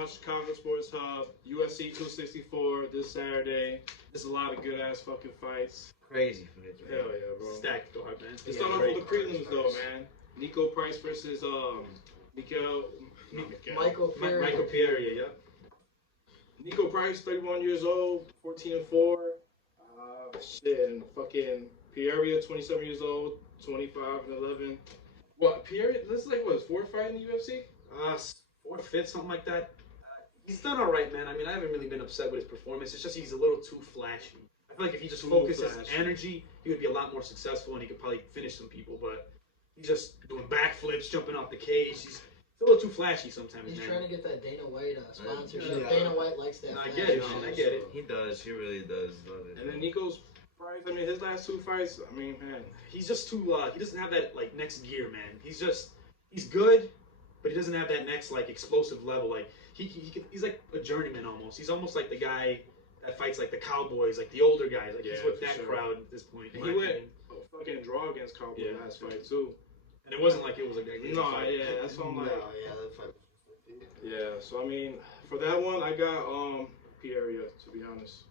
on Chicago Sports Hub, UFC 264 this Saturday. There's a lot of good ass fucking fights. Crazy fights, man. Hell yeah, bro. Stacked card, man. Let's start off with the prelims though, man. Nico Price versus Michael Pereira, yeah. Nico Price, 31 years old, 14-4. And fucking Pereira, 27 years old, 25-11. What, Pereira, this is like, what, his fourth fight in the UFC? Fourth, fifth, something like that. He's done all right, man. I mean, I haven't really been upset with his performance. It's just he's a little too flashy. I feel like if he just focused his energy, he would be a lot more successful and he could probably finish some people. But he's just doing backflips, jumping off the cage. He's a little too flashy sometimes, He's man. trying to get that Dana White sponsorship. Yeah. Dana White likes that. I get it, man. I get it. He does. He really does love it. And then Nico's Price, I mean, his last two fights, I mean, man. He's just too, he doesn't have that, like, next gear, man. He's good, but he doesn't have that next, like, explosive level. Like, he's like a journeyman almost. He's almost like the guy that fights, like, the Cowboys, like, the older guys. Like, he's with that crowd at this point. And he went a fucking draw against Cowboy last fight, too. And it wasn't like it was a fight. Yeah, that's what I'm like. that fight was 50. Yeah, so, I mean, for that one, I got Pereira, to be honest.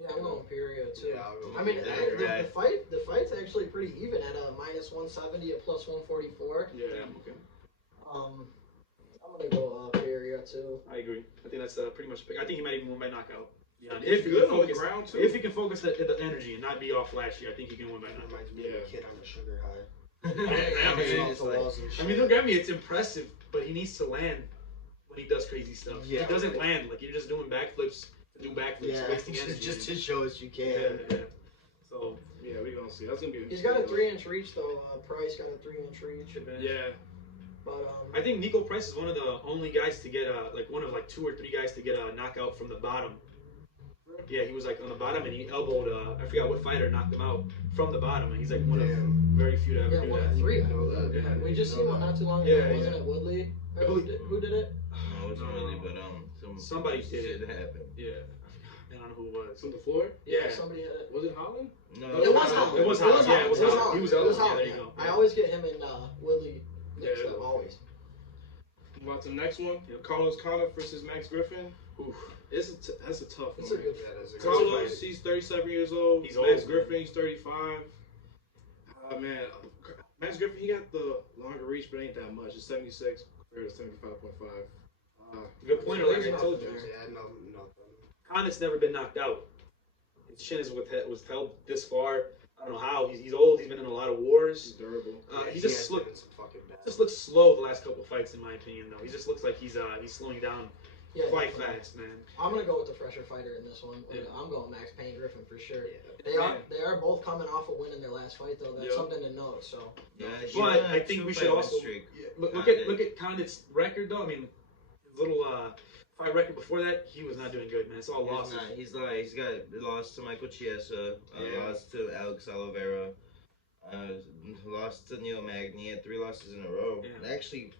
Yeah, I'm going Pereira too. Yeah, I mean, the fight's actually pretty even at a -170, a +144. Yeah, okay. I'm gonna go Pereira too. I agree. I think that's pretty much. I think he might even win by knockout. Yeah, if good on the ground too. If he can focus the energy and not be all flashy, I think he can win by knockout. Reminds me of a kid on a sugar high. I mean, don't get me. It's impressive, but he needs to land when he does crazy stuff. Yeah, he doesn't land. Like, you're just doing backflips to do backflips, wasting energy. Just to show us you can. Yeah. So, yeah, we're gonna see. That's gonna be. He's got a 3-inch reach though. Price got a 3-inch reach. Yeah. But I think Nico Price is one of the only guys to get one of like 2 or 3 guys to get a knockout from the bottom. Yeah, he was like on the bottom and he elbowed I forgot what fighter knocked him out from the bottom, and he's like one of very few to ever do one that. of 3. I know that. Yeah. We just seen one not too long ago. Wasn't it Woodley? Who did it? No, it wasn't really, but somebody did it happen. Yeah. I don't know who it was. From the floor? Yeah, somebody had it. Was it Holland? No, it was Holland. It was Holland. Yeah, it was Holland. He was Holland. There you go. I always get him and Woodley mixed up, always. Move on to the next one. Carlos Condit versus Max Griffin. Oof. That's a tough one. It's a good fight. Carlos, he's 37 years old. He's Max old, Griffin, he's 35. Man, Max Griffin, he got the longer reach, but ain't that much. It's 76 compared to 75.5. Good point, like I told you. Condit's never been knocked out. His chin was held this far. I don't know how. He's old. He's been in a lot of wars. He's durable. He just looks slow the last couple fights, in my opinion. Though he just looks like he's slowing down quite fast, man. I'm gonna go with the fresher fighter in this one. Yeah. I'm going Max Payne Griffin for sure. Yeah. They are both coming off a win in their last fight though. That's something to note. So. Yeah, but I think we should also look at Condit's record though. I mean, his little fight record before that, he was not doing good, man. It's all losses. He's got lost to Michael Chiesa, lost to Alex Oliveira, lost to Neil Magny. He had 3 losses in a row. Yeah. Actually,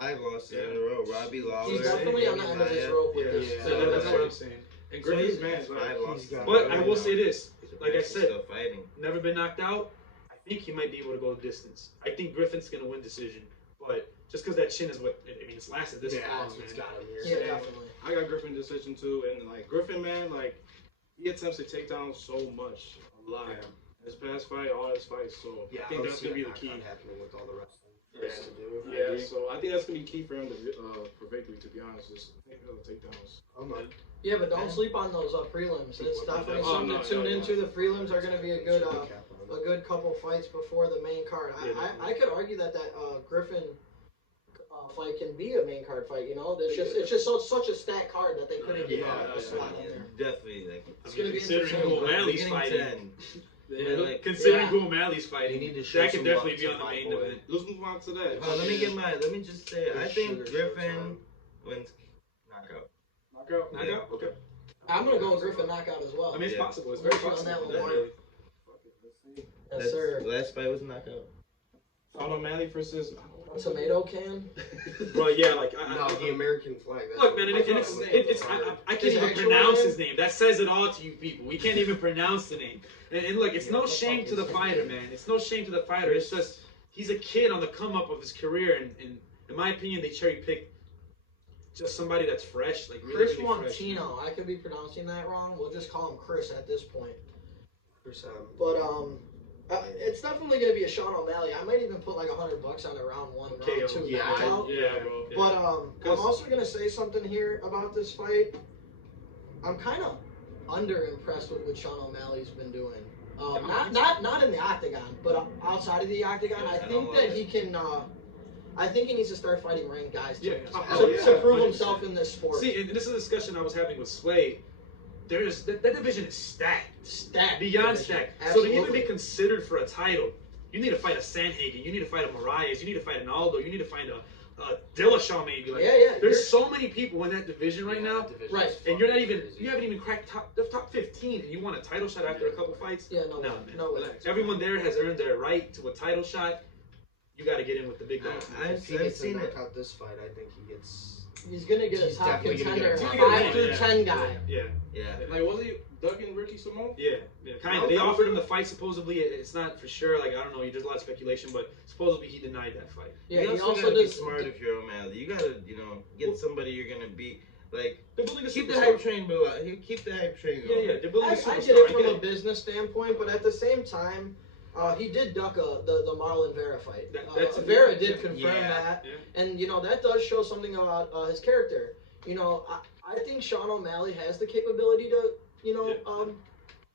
5 losses in a row. Robbie Lawler. He's definitely on the end of his rope with this. That's what I'm saying. And Griffin's man, but I will say this, like I said, still fighting. Never been knocked out. I think he might be able to go distance. I think Griffin's gonna win decision, but just because that chin is it's lasted this long, man. Yeah, definitely. I got Griffin decision too, and like Griffin, man, like he attempts to take down so much, a lot. Yeah. His past fight, all his fights, so I think that's gonna be the key. Happening with all the wrestling. So I think that's gonna be key for him for victory. To be honest, just take those takedowns. Yeah, but don't sleep on those prelims. It's definitely something to tune into. The prelims are gonna be a good couple fights before the main card. I could argue that Griffin fight can be a main card fight. You know, it's just such a stacked card that they couldn't give out the slot in there. Definitely, it's gonna be considering who O'Malley's fighting. Considering who O'Malley's fighting, that could definitely be on the main event. Let's move on to that. Let me just say, I think Griffin wins knockout. Knockout? Okay. I'm gonna go with Griffin knockout as well. I mean, it's possible. It's very possible. On that one. Yes, sir. Last fight was a knockout. Sean O'Malley versus tomato can. Bro, yeah, the American flag. Look, man, I can't even pronounce his name. That says it all to you people. We can't even pronounce the name. And look, it's no shame to the fighter, man. It's no shame to the fighter. It's just he's a kid on the come up of his career, and in my opinion, they cherry picked just somebody that's fresh, like really, Chris really fresh. Montino. I could be pronouncing that wrong. We'll just call him Chris at this point. Chris, But it's definitely gonna be a Sean O'Malley. I might even put like $100 on a round 1, round KO. 2 Yeah, knockout. Yeah, bro. Yeah. But I'm also gonna say something here about this fight. I'm kind of under impressed with what Sean O'Malley's been doing. Not in the octagon, but outside of the octagon. I think that he can. I think he needs to start fighting ranked guys to prove himself in this sport. See, and this is a discussion I was having with Sway. There's that division is stacked, beyond stacked. Absolutely. So to even be considered for a title, you need to fight a Sanhagen, you need to fight a Moraes, you need to fight an Aldo, you need to fight a Dillashaw maybe. Like, there's so many people in that division right now, right? And you haven't even cracked the top 15, and you want a title shot after a couple fights? Yeah, no, man. No way. Everyone there has earned their right to a title shot. You got to get in with the big dogs. If he gets to knock out this fight, I think he gets. He's gonna get a top definitely gonna contender, get a 5 through 10 guy. Yeah. Like, was he ducking Ricky Simone? Yeah, kind of. They offered him the fight. Supposedly, it's not for sure. Like, I don't know. There's a lot of speculation, but supposedly he denied that fight. Yeah, you he also also gotta be does. smart if you're O'Malley. You gotta, get somebody you're gonna beat. Like, They're building a keep the superstar. hype train going. Keep the hype train going. Yeah, they're building a I superstar. get it from a business standpoint, but at the same time, he did duck the Marlon Vera fight. Vera did confirm that, and that does show something about his character. I think Sean O'Malley has the capability to,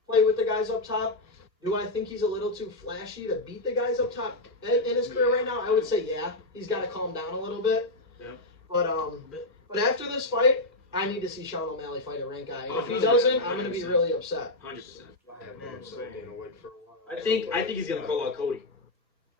play with the guys up top. Do I think he's a little too flashy to beat the guys up top in his career right now? I would say he's got to calm down a little bit. Yeah. But after this fight, I need to see Sean O'Malley fight a ranked guy. And if he doesn't, I'm going to be really upset. 100%. I I think he's gonna call out Cody.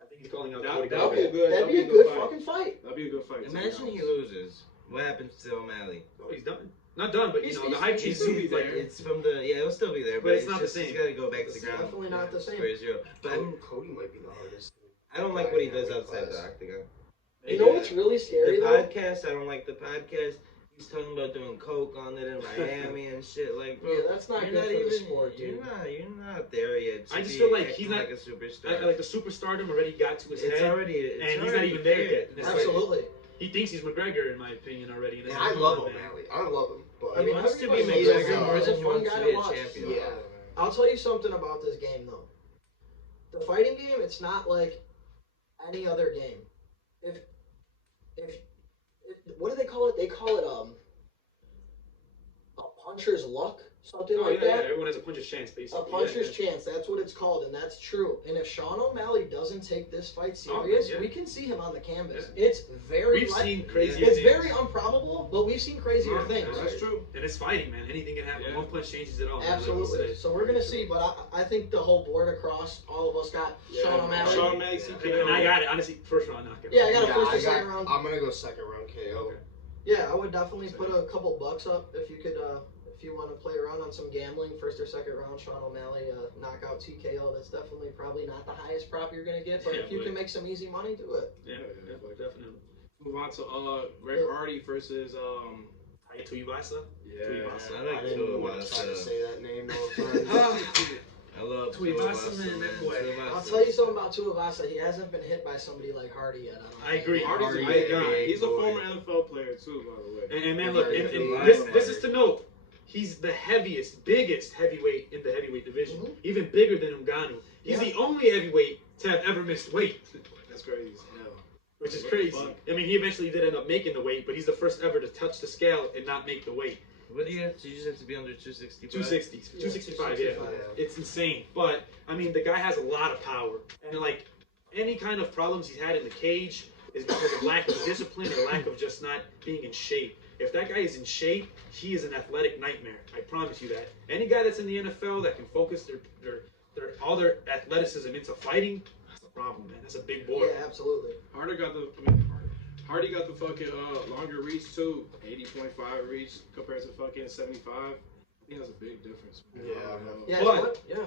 I think he's calling out Cody. That'd be a good. That'd be a good fucking fight. That'd be a good fight. Imagine he loses. What happens to O'Malley? Oh, he's done. Not done, but the hype he's train still be there. It's from it'll still be there, But it's not the just, same. He's got to go back to It's the ground. definitely not the same. Square zero. But Cody might be the hardest. I don't like what he does outside the octagon. You know what's really scary The though? podcast, I don't like the podcast. He's talking about doing coke on it in Miami and shit. Like, bro, Yeah, that's not good for the sport, dude. You're not there yet. I just feel like he's not like a superstar. Like the superstardom already got to his It's head, already, and he's not even there yet. And it's like, Absolutely. he thinks he's McGregor, in my opinion, already. And it's Yeah, like, I come love on, man. O'Malley. I love him, but I mean, he wants to be everybody needs McGregor him. more He's than a he fun wants guy to to be a watch. champion. yeah. I'll tell you something about this game though. The fighting game, it's not like any other game. What do they call it? They call it a puncher's luck, something like Yeah, that. everyone has a puncher's chance, basically. A puncher's Yeah. chance, that's what it's called, and that's true. And if Sean O'Malley doesn't take this fight serious, we can see him on the canvas. Yeah. It's very We've seen crazy It's things. very improbable, but we've seen crazier things. That's true. And it's fighting, man. Anything can happen. Yeah. One punch changes it all. Absolutely. So we're gonna see, but I think the whole board across, all of us got Sean O'Malley. Sean O'Malley, And I got it. Honestly, first round knockout. Yeah, I got a first or second round. I'm gonna go second round KO. Okay. Yeah, I would definitely put a couple bucks up if you could, if you want to play around on some gambling, first or second round, Sean O'Malley, knockout TKO. That's definitely probably not the highest prop you're gonna get, but if you can make some easy money, do it. Yeah, definitely. Move on to Greg Hardy versus Tuivasa. Yeah. Tuivasa. I like I didn't want to try to Tuivasa. say that name. No offense. I love Tuivasa, Tuivasa, man, that boy. Tuivasa. I'll tell you something about Tuivasa. He hasn't been hit by somebody like Hardy yet. I agree. Hardy's a Hardy, big guy. big He's a boy. former NFL player too, by the way. And man, look, Yeah, and yeah. this is to note. He's the biggest heavyweight in the heavyweight division. Mhm. Even bigger than Ngannou. He's the only heavyweight to have ever missed weight, That's crazy as hell. which is What the crazy. fuck? I mean, he eventually did end up making the weight, but he's the first ever to touch the scale and not make the weight. What do you have to? You just have to be under 265. 260, 265, yeah. 265. It's insane. But, I mean, the guy has a lot of power. And, like, any kind of problems he's had in the cage is because of lack of discipline or lack of just not being in shape. If that guy is in shape, he is an athletic nightmare. I promise you that. Any guy that's in the NFL that can focus all their athleticism into fighting, that's a problem, man. That's a big boy. Yeah, absolutely. Hardy got the fucking longer reach too. 80.5 reach compared to fucking 75. I think that's a big difference. Man. Yeah, But- yeah.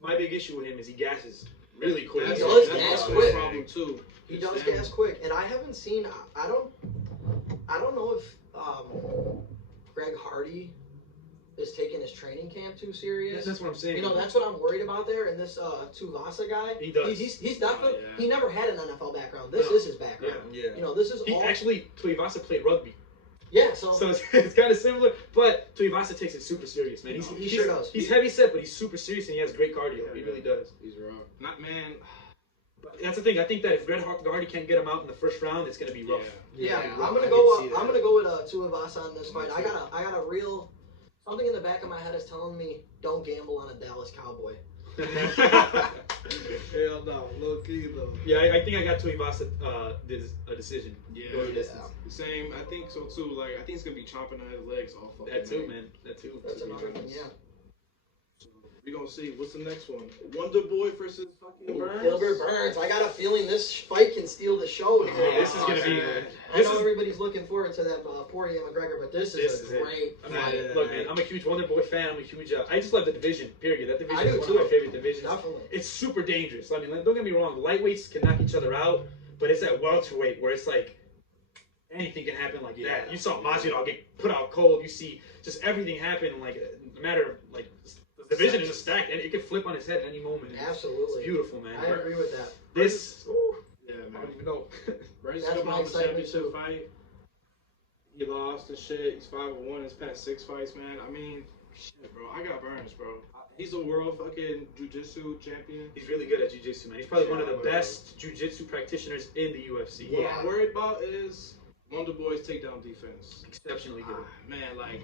My big issue with him is he gasses really quick. He That's does that's gas also quick. a problem too. He does gas quick, and I haven't seen. I don't know if Greg Hardy is taking his training camp too serious. That's what I'm saying. You know, that's what I'm worried about there. And this Tuivasa guy, He does. He's definitely. Yeah. He never had an NFL background. This No. is his background. Yeah. You know, this is He all. actually, Tuivasa played rugby. Yeah, so it's kind of similar, but Tuivasa takes it super serious, man. he sure does. He's heavy set, but he's super serious and he has great cardio. Yeah, He really does. He's raw. Not man. But that's the thing. I think that if Red Hardy can't get him out in the first round, it's gonna be rough. Yeah, I I'm gonna can go. see that. I'm gonna go with Tuivasa on this fight. I got a real something in the back of my head is telling me don't gamble on a Dallas Cowboy. Hell no, low key though. Yeah, I think I got Tuivasa a decision. Yeah, Go the distance. Same. I think so too. Like I think it's gonna be chomping on his legs all fucking That too, night. man. That too. That's another thing. Yeah. We gonna see what's the next one. Wonder Boy versus fucking Burns. Gilbert Burns. I got a feeling this fight can steal the show here. Yeah, this is gonna be. I know everybody's looking forward to that Poirier McGregor, but this is a great I mean, fight. look, man, I'm a huge Wonder Boy fan. I'm a huge. I just love the division. Period. That division I do is one too. of my favorite divisions. Definitely. It's super dangerous. I mean, don't get me wrong. Lightweights can knock each other out, but it's that welterweight where it's like anything can happen like that. You saw Masvidal get put out cold. You see just everything happen like a matter of like. The division is a stack, and it could flip on its head at any moment. Absolutely. It's beautiful, man. I agree with that. This. Yeah, I man. don't even know. Burns That's coming my off a excitement, championship too. fight. He lost and shit. He's 5-1. His past 6 fights, man. I mean, shit, bro. I got Burns, bro. He's a world fucking jiu-jitsu champion. He's really good at jiu-jitsu, man. He's probably one of the best jiu-jitsu practitioners in the UFC. What I'm worried about is Wonder Boy's takedown defense. Exceptionally good. Man, like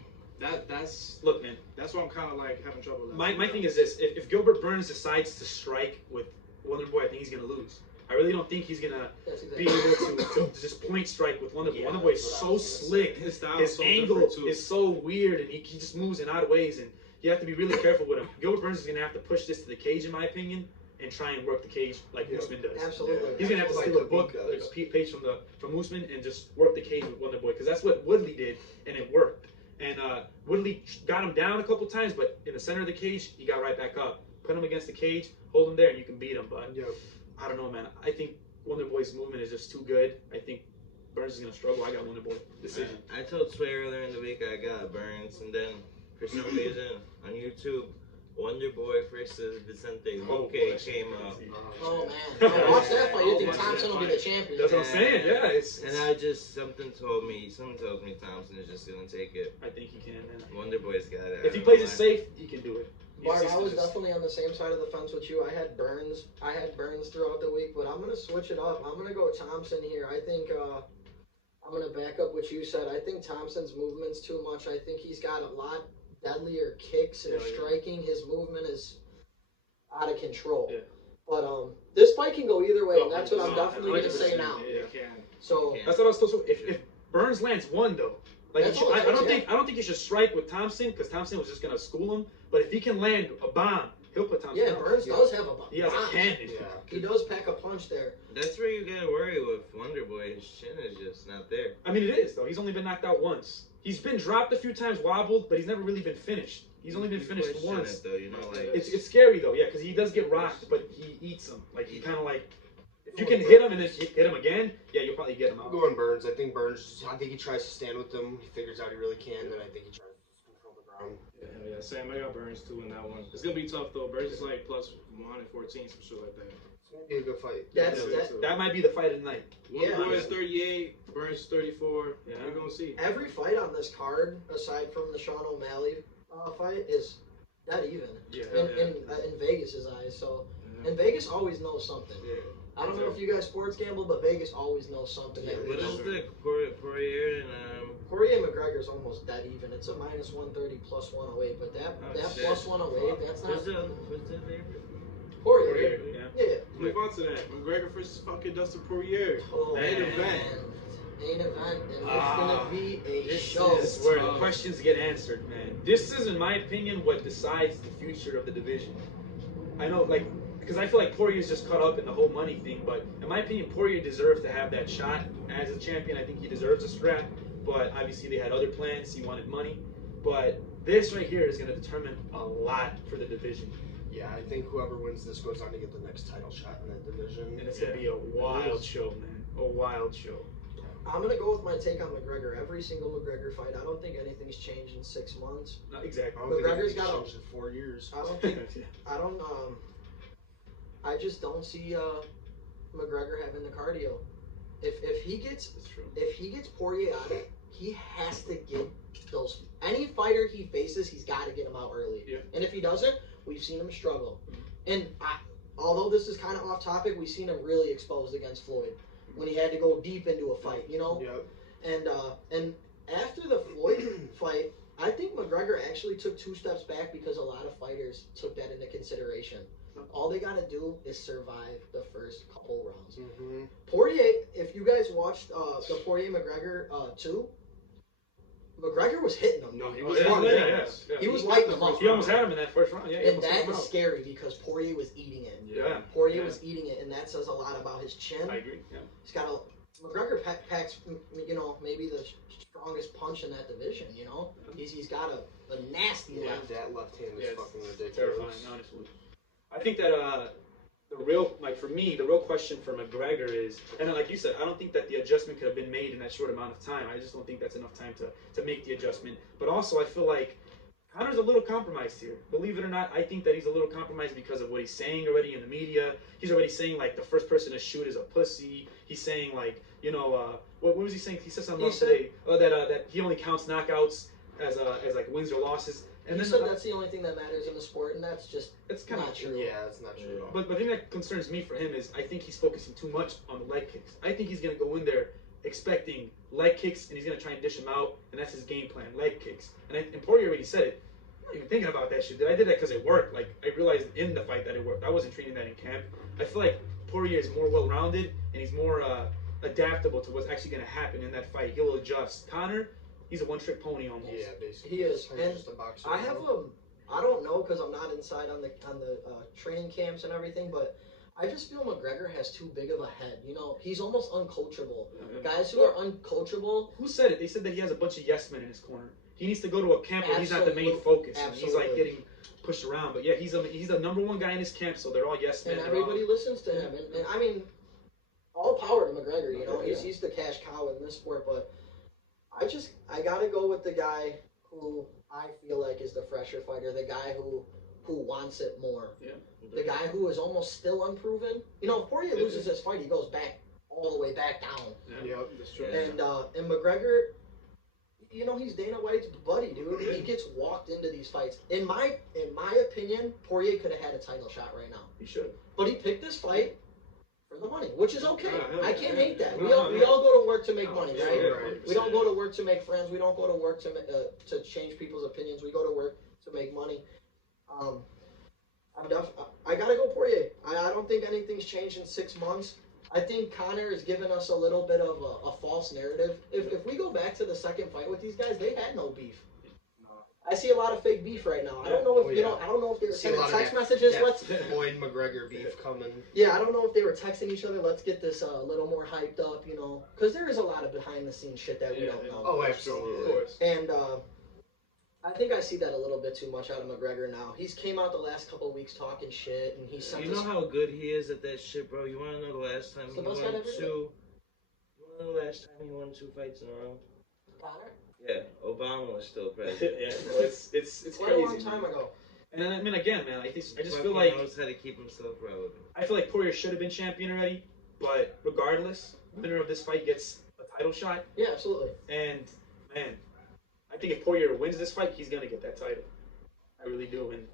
that's Look, man. that's why I'm kind of like having trouble. My thing is this: if Gilbert Burns decides to strike with Wonder Boy, I think he's gonna lose. I really don't think he's gonna That's be exactly. able to just point strike with Wonder Boy. Yeah, Wonder Boy is that's so what I was gonna slick. His style His is so angle different, too. is so weird, and he just moves in odd ways, and you have to be really careful with him. Gilbert Burns is gonna have to push this to the cage, in my opinion, and try and work the cage like Usman does. Absolutely. He's gonna have to Like steal a Khabib book, does. like a page from Usman, and just work the cage with Wonder Boy, because that's what Woodley did, and it worked. And Woodley got him down a couple times, but in the center of the cage, he got right back up. Put him against the cage, hold him there, and you can beat him. But I don't know, man. I think Wonder Boy's movement is just too good. I think Burns is gonna struggle. I got Wonder Boy decision. I told Sway earlier in the week I got Burns, and then for some reason on YouTube, Wonder Boy versus Vicente Luque came up. Oh man, I watched that fight. You think Thompson will be the champion? That's what I'm saying. Yeah, it's And I just someone tells me Thompson is just gonna take it. I think he can, man. Wonder Boy's got it. If he plays it safe, he can do it. Bart, He's I was just- definitely on the same side of the fence with you. I had Burns throughout the week, but I'm gonna switch it up. I'm gonna go Thompson here. I think I'm gonna back up what you said. I think Thompson's movement's too much. I think he's got a lot deadlier kicks and striking. His movement is out of control. Yeah. But this fight can go either way, and that's what I'm No, definitely gonna say 100%, now. Yeah, it can. So That's what I was told. So if Burns lands one though, like That's you should, all it I don't takes, think you should strike with Thompson because Thompson was just gonna school him. But if he can land a bomb, he'll put Thompson yeah, out. Burns does have a He has a punch. cannon. He does pack a punch there. That's where you gotta worry with Wonder Boy. His chin is just not there. I mean, it is though. He's only been knocked out once. He's been dropped a few times, wobbled, but he's never really been finished. He's only been finished Question once. it, though, you know, like It's scary though, yeah, because he does get rocked, but he eats them. Like he kind of like, if you can hit him and then hit him again, yeah, you'll probably get him I'm out. going Burns. I think he tries to stand with them. He figures out he really can. Then I think he tries to control the ground. Yeah, Sam, I got Burns too in that one. It's gonna be tough though. Burns is like plus 114, some shit like that. It's gonna be a good fight. That's Yeah, that. That might be the fight of the night. Wonder Yeah. Boy is 38, Burns is 34. Yeah. We're gonna see. Every fight on this card, aside from the Sean O'Malley fight, is dead even Yeah. in Vegas's eyes. So, and Vegas always knows something. Yeah. I don't know if you guys sports gamble, but Vegas always knows something. Yeah, what is the Poirier and Poirier McGregor's almost dead even. It's a minus 130 plus 108, but that shit. plus 108, that's not what's the favorite? Poirier. Yeah. Yeah. Move on to that. McGregor versus fucking Dustin Poirier. Oh, Main man. event. Main event, and it's Ah, gonna be a This show. is where the questions get answered, man. This is, in my opinion, what decides the future of the division. I know, like, because I feel like Poirier's just caught up in the whole money thing, but in my opinion, Poirier deserved to have that shot as a champion. I think he deserves a strap, but obviously they had other plans. He wanted money, but this right here is going to determine a lot for the division, Yeah, I think whoever wins this goes on to get the next title shot in that division. and it's going to be a wild show, man. A wild show. I'm gonna go with my take on McGregor. Every single McGregor fight, I don't think anything's changed in 6 months. Not I exactly. don't think McGregor's anything's got a- changed in 4 years. I don't think I just don't see McGregor having the cardio. If he gets That's true. Poirier out of he has to get those. Any fighter he faces, he's got to get him out early. Yeah. And if he doesn't, we've seen him struggle. And although this is kind of off topic, we've seen him really exposed against Floyd when he had to go deep into a fight, you know? Yep. And after the Floyd fight, I think McGregor actually took 2 steps back because a lot of fighters took that into consideration. All they got to do is survive the first couple rounds. Mm-hmm. Poirier, if you guys watched the Poirier-McGregor 2, McGregor was hitting him. No, he was was lighting him. yeah. He was lighting him up. He almost had him in that first round. Yeah, And that is scary because Poirier was eating it. Yeah. Poirier was eating it, and that says a lot about his chin. I agree. Yeah. He's got a McGregor packs, you know, maybe the strongest punch in that division. You know, he's got a nasty left. That left hand is fucking ridiculous. Terrifying, honestly. I think that the real, like for me, the real question for McGregor is, and like you said, I don't think that the adjustment could have been made in that short amount of time. I just don't think that's enough time to make the adjustment. But also, I feel like Conor's a little compromised here. Believe it or not, I think that he's a little compromised because of what he's saying already in the media. He's already saying like the first person to shoot is a pussy. He's saying like, you know, what was he saying? He said something else today. That he only counts knockouts as like wins or losses. And he then said that's the only thing that matters in the sport, and that's just it's kind not of true. Yeah, that's not true at all. But the thing that concerns me for him is I think he's focusing too much on the leg kicks. I think he's going to go in there expecting leg kicks, and he's going to try and dish them out, and that's his game plan, leg kicks. And Poirier already said it. I'm not even thinking about that shit. I did that because it worked. Like, I realized in the fight that it worked. I wasn't treating that in camp. I feel like Poirier is more well-rounded, and he's more adaptable to what's actually going to happen in that fight. He'll adjust. Conor, he's a one-trick pony almost. Yeah, basically. He is. He's And just a boxer. I have I don't know because I'm not inside on the training camps and everything, but I just feel McGregor has too big of a head. You know, he's almost uncoachable. Guys who are uncoachable. Who said it? They said that he has a bunch of yes men in his corner. He needs to go to a camp where he's not the main focus. And he's like getting pushed around. But yeah, he's the number one guy in his camp, so they're all yes men. And everybody listens to him. And I mean, all power to McGregor. You know, he's the cash cow in this sport. But I gotta go with the guy who I feel like is the fresher fighter, the guy who wants it more. Yeah. The guy who is almost still unproven. You know, if Poirier loses this fight, he goes back all the way back down. Yeah, that's true. And McGregor, you know, he's Dana White's buddy, dude. He gets walked into these fights. In my opinion, Poirier could have had a title shot right now. He should. But he picked this fight for the money, which is okay. I can't hate that. We all go to work to make money, right? We don't go to work to make friends. We don't go to work to change people's opinions. We go to work to make money. I gotta go Poirier. I don't think anything's changed in 6 months. I think Conor has given us a little bit of a false narrative. If we go back to the second fight with these guys, they had no beef. I see a lot of fake beef right now. I don't know if I don't know if they were sending text messages. Let's Floyd McGregor beef coming. Yeah, I don't know if they were texting each other. Let's get this a little more hyped up, you know, because there is a lot of behind the scenes shit that we don't know. Oh, absolutely. Of course. And I think I see that a little bit too much out of McGregor now. He's came out the last couple of weeks talking shit, and he sent You know how good he is at that shit, bro? You want to know the last time he won 2? You want to know the last time he won 2 fights in a row? Conor? Yeah, Obama was still president. Yeah, well, it's Quite crazy. a long time ago. And then, I mean, again, man, I just Fucking feel like knows how to keep himself relevant. I feel like Poirier should have been champion already, but regardless, winner of this fight gets a title shot. Yeah, absolutely. And man, I think if Poirier wins this fight, he's gonna get that title. I really do, and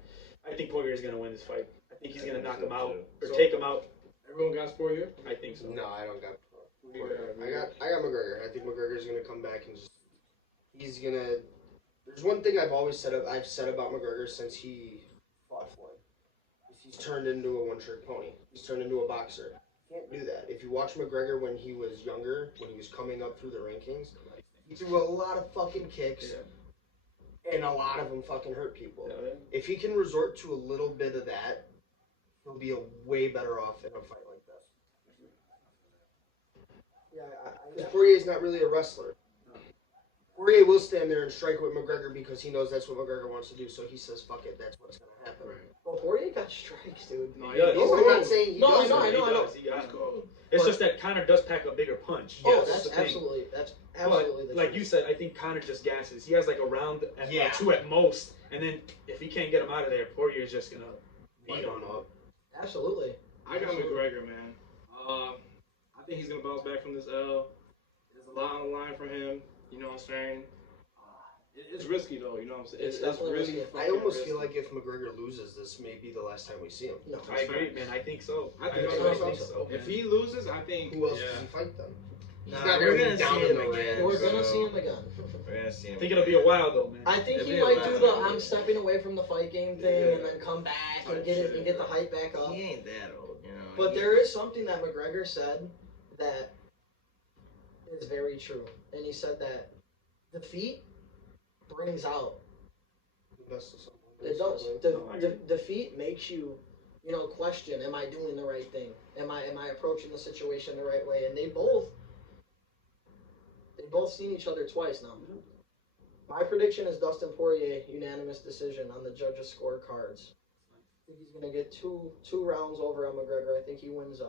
I think Poirier is gonna win this fight. I think he's gonna knock him out or take him out. Everyone got Poirier? I think so. No, I don't got Poirier. I got McGregor. I think McGregor's gonna come back and he's gonna. There's one thing I've said about McGregor since he fought Floyd. He's turned into a one-trick pony. He's turned into a boxer. Can't do that. If you watch McGregor when he was younger, when he was coming up through the rankings, he threw a lot of fucking kicks, and a lot of them fucking hurt people. Yeah. If he can resort to a little bit of that, he'll be way better off in a fight like this. Yeah, because Poirier's not really a wrestler. Poirier will stand there and strike with McGregor because he knows that's what McGregor wants to do, so he says, fuck it, that's what's going to happen. Right. Well, Poirier got strikes, dude. No, he does. I'm not saying he No, doesn't. I know. He got him. It's just that Conor does pack a bigger punch. Oh, That's the thing. that's absolutely the Like truth. you said, I think Conor just gasses. He has like a round, at 2 at most, and then if he can't get him out of there, Poirier's just gonna beat on him. Absolutely. I got McGregor, man. I think he's gonna bounce back from this L. There's a lot on the line for him. You know what I'm concerned. It's risky though, you know what I'm saying? It's definitely really risky. I almost feel like if McGregor loses, this may be the last time we see him. No. I agree, man. I think so. I think so. If he loses, I think. Who else does he fight then? Nah, not we're gonna gonna be down see in him the again. ring. We're gonna so- see him again. We're gonna see him. I think it'll be a while though, man. I think It'll he be a might while. do the I'm stepping away from the fight game thing Yeah. and then come back and get the hype back up. He ain't that old, you know. But there is something that McGregor said that is very true, and he said that defeat brings out. It does. Defeat makes you, question: am I doing the right thing? Am I approaching the situation the right way? And they both seen each other twice now. My prediction is Dustin Poirier unanimous decision on the judges' scorecards. I think he's gonna get two rounds over on McGregor. I think he wins. I'm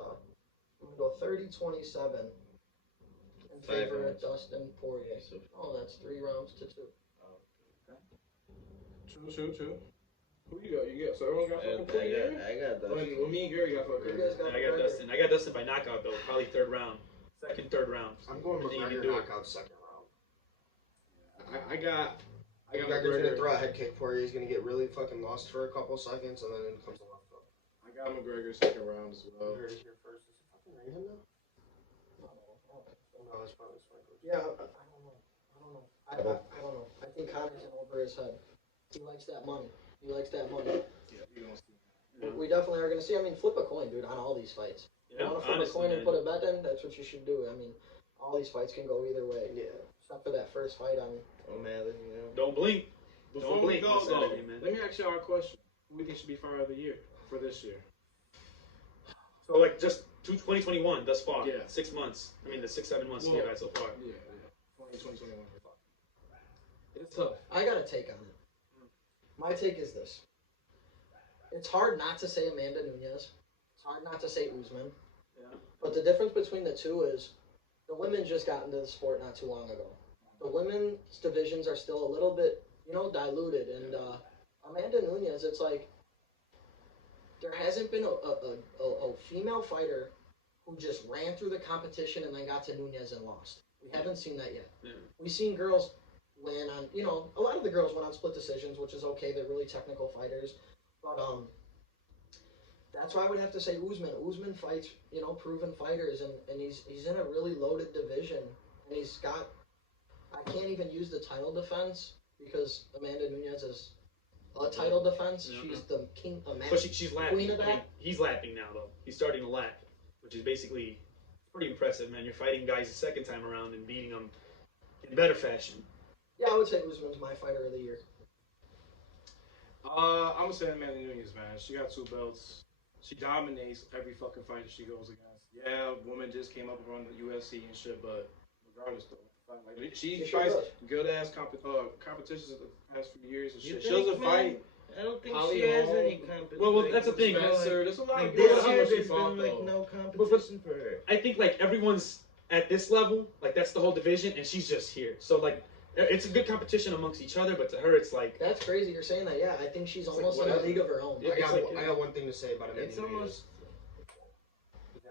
gonna go 30-27 in favor of Dustin Poirier. Oh, that's 3 rounds to 2. True. Who you got? So everyone got fucking Poirier? I got Dustin. Well, me and Gary got fucking. You guys got I got Dustin. I got Dustin by knockout though. Probably third round. Third round. I'm going I think you can McGregor do it. knockout second round. I got McGregor's gonna throw a head kick. Poirier's gonna get really fucking lost for a couple seconds, and then in comes the left hook. I got McGregor second round as well. You heard it here first. Is it fucking raining now? No, it's probably sprinkled. Yeah, I don't know. I think Connor's in over his head. He likes that money. Yeah, you gonna see. We definitely are going to see. I mean, flip a coin, dude, on all these fights. Yeah, you want to flip a honestly, coin and man. put a bet in? That's what you should do. I mean, all these fights can go either way. Yeah. Except for that first fight on. O'Malley, you know. Don't blink. Before Don't we blink go, on though, Saturday, man. let me ask y'all a question. Who do you think should be fighter of the year for this year? So like just 2021 thus far. Yeah. 6 months. I mean the 6-7 months Well, we've had so far. Yeah. 2021. It's tough. I got a take on it. My take is this. It's hard not to say Amanda Nunes. It's hard not to say Usman. Yeah. But the difference between the two is the women just got into the sport not too long ago. The women's divisions are still a little bit, diluted. And Amanda Nunes, it's like there hasn't been a female fighter who just ran through the competition and then got to Nunes and lost. We haven't seen that yet. Yeah. We've seen girls land on, a lot of the girls went on split decisions, which is okay. They're really technical fighters. But that's why I would have to say Usman. Usman fights, proven fighters, and he's in a really loaded division. And he's got, I can't even use the title defense because Amanda Nunes is a title defense. Yeah. She's the king, But she's lapping. queen of that. I mean, he's lapping now though. He's starting to lap, which is basically pretty impressive, man. You're fighting guys the second time around and beating them in better fashion. Yeah, I would say Usman's my fighter of the year. I'm gonna say Amanda Nunes, man. She got 2 belts. She dominates every fucking fighter she goes against. Yeah, woman just came up around the UFC and shit, but regardless though, like she sure fights does. good ass competitions in the past few years and You shit. She think, doesn't man? fight. I don't think Holly she has Holm. any competition. Well, that's the thing. Spencer, there's a lot of Like good this how year, much she there's fought been like though. no competition for her. I think like everyone's at this level, like that's the whole division, and she's just here. So like, it's a good competition amongst each other, but to her, it's like That's crazy you're saying that. Yeah, I think she's like almost in a whatever. league of her own. Yeah, I got one thing to say about Amanda It's Nunes. almost.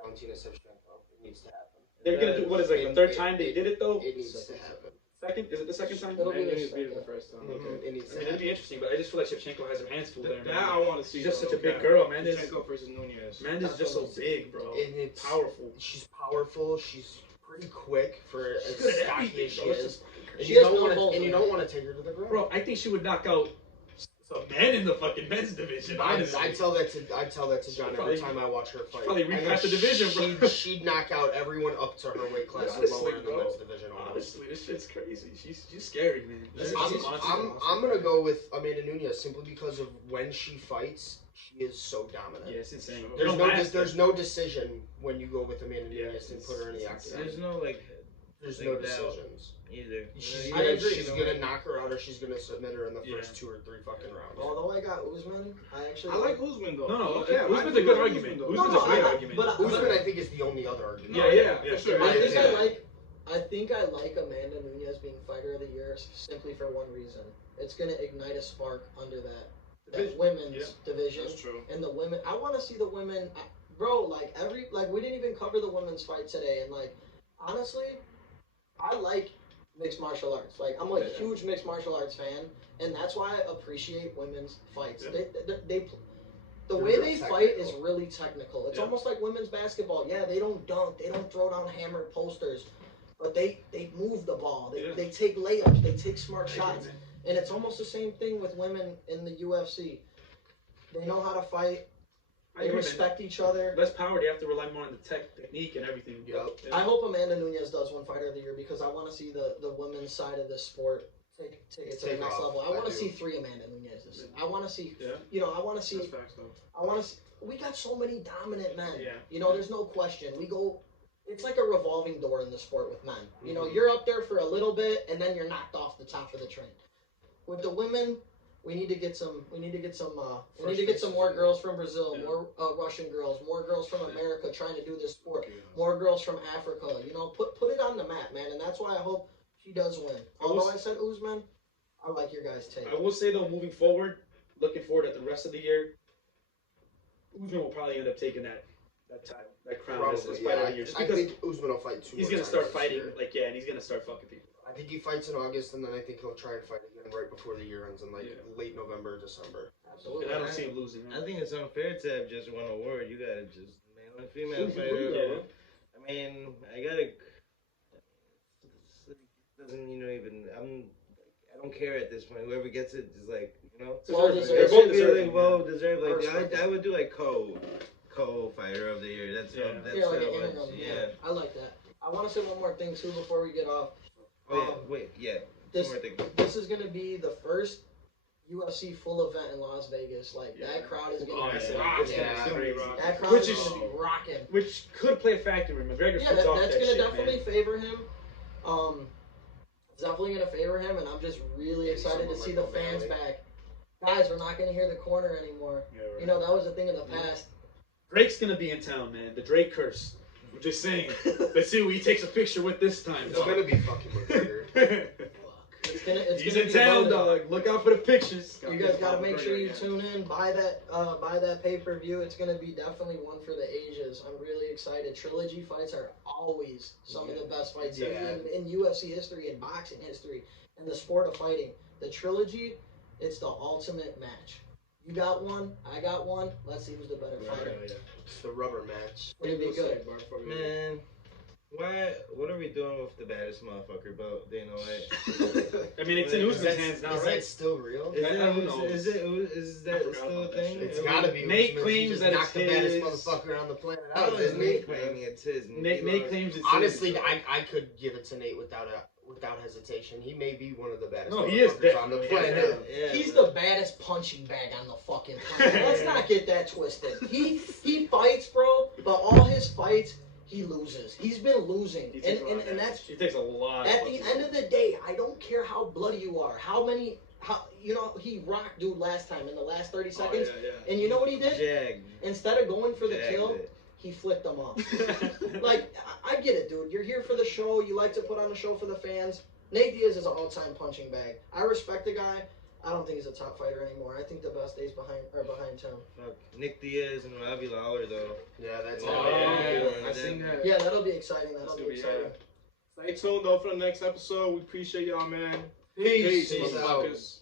Valentina Shevchenko. It needs to happen. they're gonna do. What is like the third time they did it though? It needs to happen. Second? Is it the second time? It'll be Amanda the Nunes beat her second. the first time. It needs I to mean, it'd be happen. interesting, but I just feel like Shevchenko has her hands full there, That man. I want to see. She's just though, such a big okay. girl, man. Shevchenko versus Nunes. Amanda's just so big, bro. And it's Powerful. She's powerful. She's pretty quick for as She's good at stocky everything, as she bro. It's is. just fucking And crazy. She you has don't no want holes to. And in you her. don't want to take her to the ground. Bro, I think she would knock out some men in the fucking men's division. Honestly. I tell that to John Probably- every time I watch her fight. probably I know recap the division, bro. She'd knock out everyone up to her weight class and Honestly, lower in the bro. men's division. Almost. Honestly, this shit's crazy. She's scary, man. She's a monster. I'm gonna go with Amanda Nunes simply because of when she fights, she is so dominant. Yeah, it's insane. There's no decision when you go with Amanda Yeah, Nunes and put her in the octagon. There's no like. There's like no that decisions. either. She's You I gonna, know, agree. she's gonna knock her out or she's gonna submit her in the Yeah. first 2 or 3 fucking rounds. Although I got Usman, I actually I like Usman though. No, Okay, I Usman's do a good like argument. though. Usman's No, a great I- argument. but- Usman, I think, is the only other argument. Yeah, for sure. I think Yeah. I think I like Amanda Nunes being fighter of the year simply for one reason. It's gonna ignite a spark under that Division. women's Yeah. division. That's true. And the women, I want to see the women, bro. Like we didn't even cover the women's fight today, and like honestly, I like mixed martial arts. Like I'm a huge mixed martial arts fan, and that's why I appreciate women's fights. The way they fight is really technical. It's almost like women's basketball. Yeah, they don't dunk, they don't throw down hammered posters, but they move the ball. They take layups, they take smart shots, and it's almost the same thing with women in the UFC. They know how to fight. They respect each other. Less power. They have to rely more on the technique and everything. Yep. I hope Amanda Nunes does win Fighter of the Year because I want to see the women's side of this sport take it to the next level. I want to see 3 Amanda Nunes. I want to see. You know, I want to see. That's facts, though. I want to. We got so many dominant men. Yeah. You know, there's no question. We go. It's like a revolving door in the sport with men. You know, you're up there for a little bit and then you're knocked off the top of the train. With the women. We need to get some. We need to get some more girls from Brazil, more Russian girls, more girls from America trying to do this sport, more girls from Africa. You know, put it on the map, man. And that's why I hope she does win. Although I said Usman, I like your guys' take. I will say though, moving forward, looking forward at the rest of the year, Usman will probably end up taking that title, that crown as Fighter of the Year. Just because I think Usman will fight 2 more he's gonna times start this fighting, year. and he's gonna start fucking people. I think he fights in August, and then I think he'll try and fight again right before the year ends in late November, December. Absolutely. And I don't see him losing. I think it's unfair to have just one award. You gotta just male and female fighter. I mean, I gotta. I don't care at this point. Whoever gets it is like, you know. Well They're deserved. both deserved. Like I would do like co-fighter of the year. That's Like an interim. Yeah, I like that. I want to say one more thing too before we get off. This is gonna be the first UFC full event in Las Vegas. Like that crowd is gonna be rocking. That crowd is gonna be rocking. Which could play a factor in McGregor. Yeah, that's gonna definitely favor him. It's definitely gonna favor him, and I'm just really excited to see the fans back. Guys, we're not gonna hear the corner anymore. Yeah, right. You know, that was a thing in the past. Drake's gonna be in town, man. The Drake curse. I'm just saying. Let's see who he takes a picture with this time. It's gonna be fucking McGregor. He's in town, dog. Look out for the pictures. You guys gotta make sure you tune in. Buy that pay-per-view. It's gonna be definitely one for the ages. I'm really excited. Trilogy fights are always some of the best fights in UFC history and boxing history and the sport of fighting. The trilogy, it's the ultimate match. You got one, I got one. Let's see who's the better fighter. It's the rubber match. It'll be good. Man, what are we doing with the baddest motherfucker belt? Dana White? I mean, it's in Usman's hands now, Is right? that still real? Is that still a thing? It's gotta be. Nate claims that it's the baddest his. motherfucker on the planet. How is Nate claiming it's his? Nate claims it's Honestly, his. I could give it to Nate without hesitation. He may be one of the baddest No, he is motherfuckers on the planet. Yeah, He's the baddest punching bag on the fucking planet. Let's not get that twisted. He fights, bro, but all his fights, he loses. He's been losing. And that's He takes a lot. at the end of the day, I don't care how bloody you are, how he rocked dude last time in the last 30 seconds. And you know what he did? Jagged. Instead of going for the Jagged kill, it. he flicked them off. Like, I get it, dude. You're here for the show. You like to put on a show for the fans. Nate Diaz is an all-time punching bag. I respect the guy. I don't think he's a top fighter anymore. I think the best days are behind him. Fuck. Nick Diaz and Robbie Lawler, though. Yeah, that's I seen that. Yeah, that'll be exciting. That'll be exciting. Stay tuned though for the next episode. We appreciate y'all, man. Peace. Peace, motherfuckers.